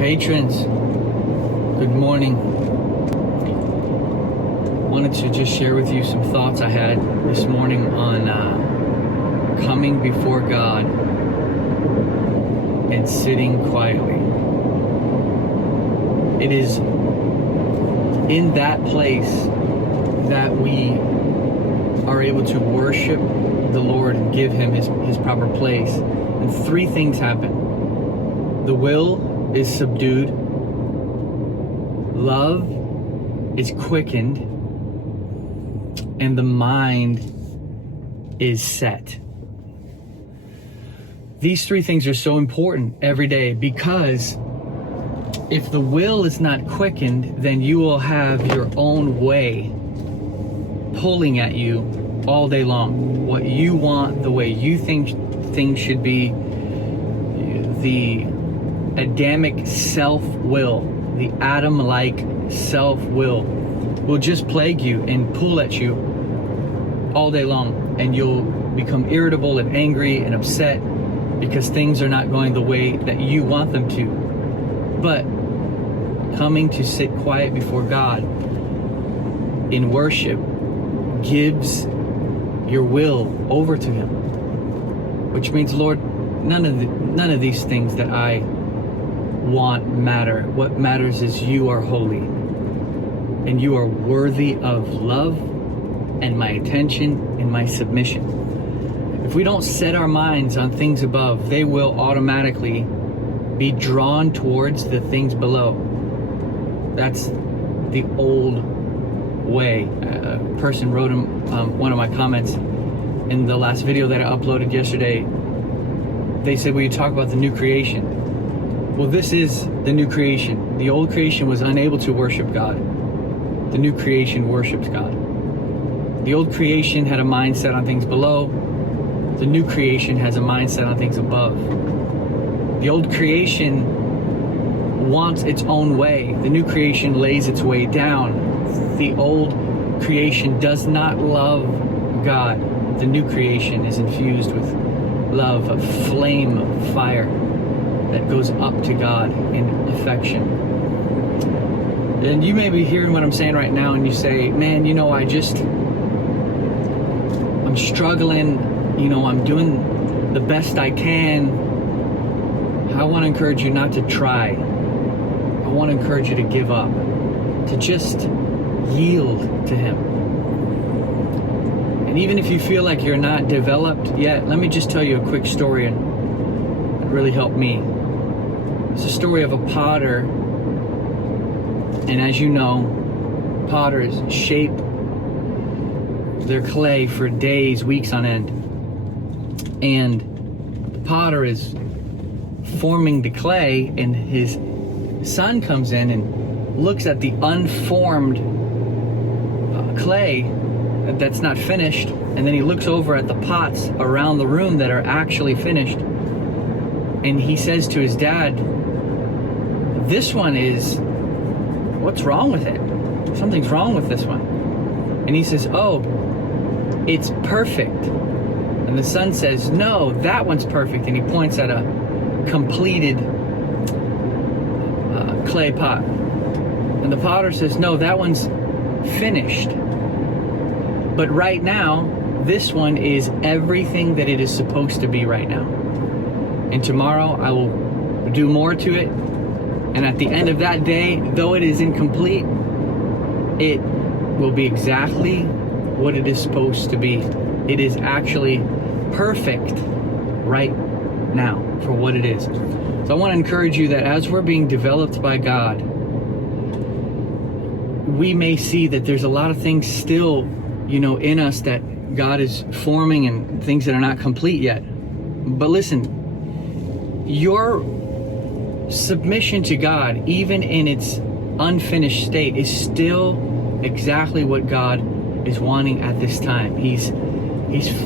Patrons, good morning. Wanted to just share with you some thoughts I had this morning on coming before God and sitting quietly. It is in that place that we are able to worship the Lord and give Him His proper place. And three things happen. The will is subdued, love is quickened, and the mind is set. These three things are so important every day, because if the will is not quickened, then you will have your own way pulling at you all day long. What you want, the way you think things should be, the Adamic self-will, the Adam-like self-will just plague you and pull at you all day long, and you'll become irritable and angry and upset because things are not going the way that you want them to. But coming to sit quiet before God in worship gives your will over to Him, which means, Lord, none of these things that I want matter. What matters is you are holy and you are worthy of love and my attention and my submission. If we don't set our minds on things above, they will automatically be drawn towards the things below. That's the old way. A person wrote one of my comments in the last video that I uploaded yesterday. They said, will you talk about the new creation? Well, this is the new creation. The old creation was unable to worship God. The new creation worships God. The old creation had a mindset on things below. The new creation has a mindset on things above. The old creation wants its own way. The new creation lays its way down. The old creation does not love God. The new creation is infused with love, a flame of fire that goes up to God in affection. And you may be hearing what I'm saying right now and you say, man, I'm struggling, I'm doing the best I can. I want to encourage you not to try. I want to encourage you to give up, to just yield to Him. And even if you feel like you're not developed yet, let me just tell you a quick story that really helped me. It's a story of a potter, and as you know, potters shape their clay for days, weeks on end. And the potter is forming the clay, and his son comes in and looks at the unformed clay that's not finished, and then he looks over at the pots around the room that are actually finished, and he says to his dad, this one what's wrong with it? Something's wrong with this one. And he says, oh, it's perfect. And the son says, no, that one's perfect. And he points at a completed clay pot. And the potter says, no, that one's finished. But right now, this one is everything that it is supposed to be right now. And tomorrow I will do more to it. And at the end of that day, though it is incomplete, it will be exactly what it is supposed to be. It is actually perfect right now for what it is. So I want to encourage you that as we're being developed by God, we may see that there's a lot of things still, in us that God is forming, and things that are not complete yet. But listen, your submission to God, even in its unfinished state, is still exactly what God is wanting at this time. He's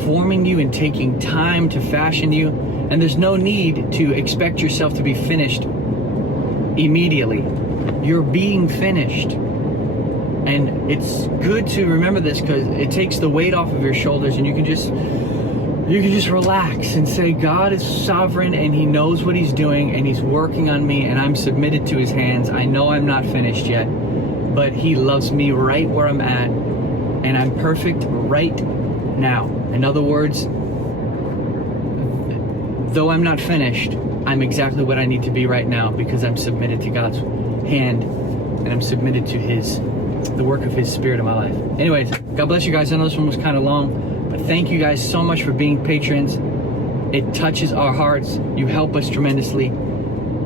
forming you and taking time to fashion you, and there's no need to expect yourself to be finished immediately. You're being finished. And it's good to remember this, because it takes the weight off of your shoulders, and you can just you can just relax and say, God is sovereign and he knows what he's doing and he's working on me and I'm submitted to his hands. I know I'm not finished yet, but he loves me right where I'm at and I'm perfect right now. In other words, though I'm not finished, I'm exactly what I need to be right now because I'm submitted to God's hand and I'm submitted to the work of his spirit in my life. Anyways, God bless you guys. I know this one was kind of long, but thank you guys so much for being patrons. It touches our hearts. You help us tremendously.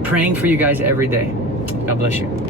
Praying for you guys every day. God bless you.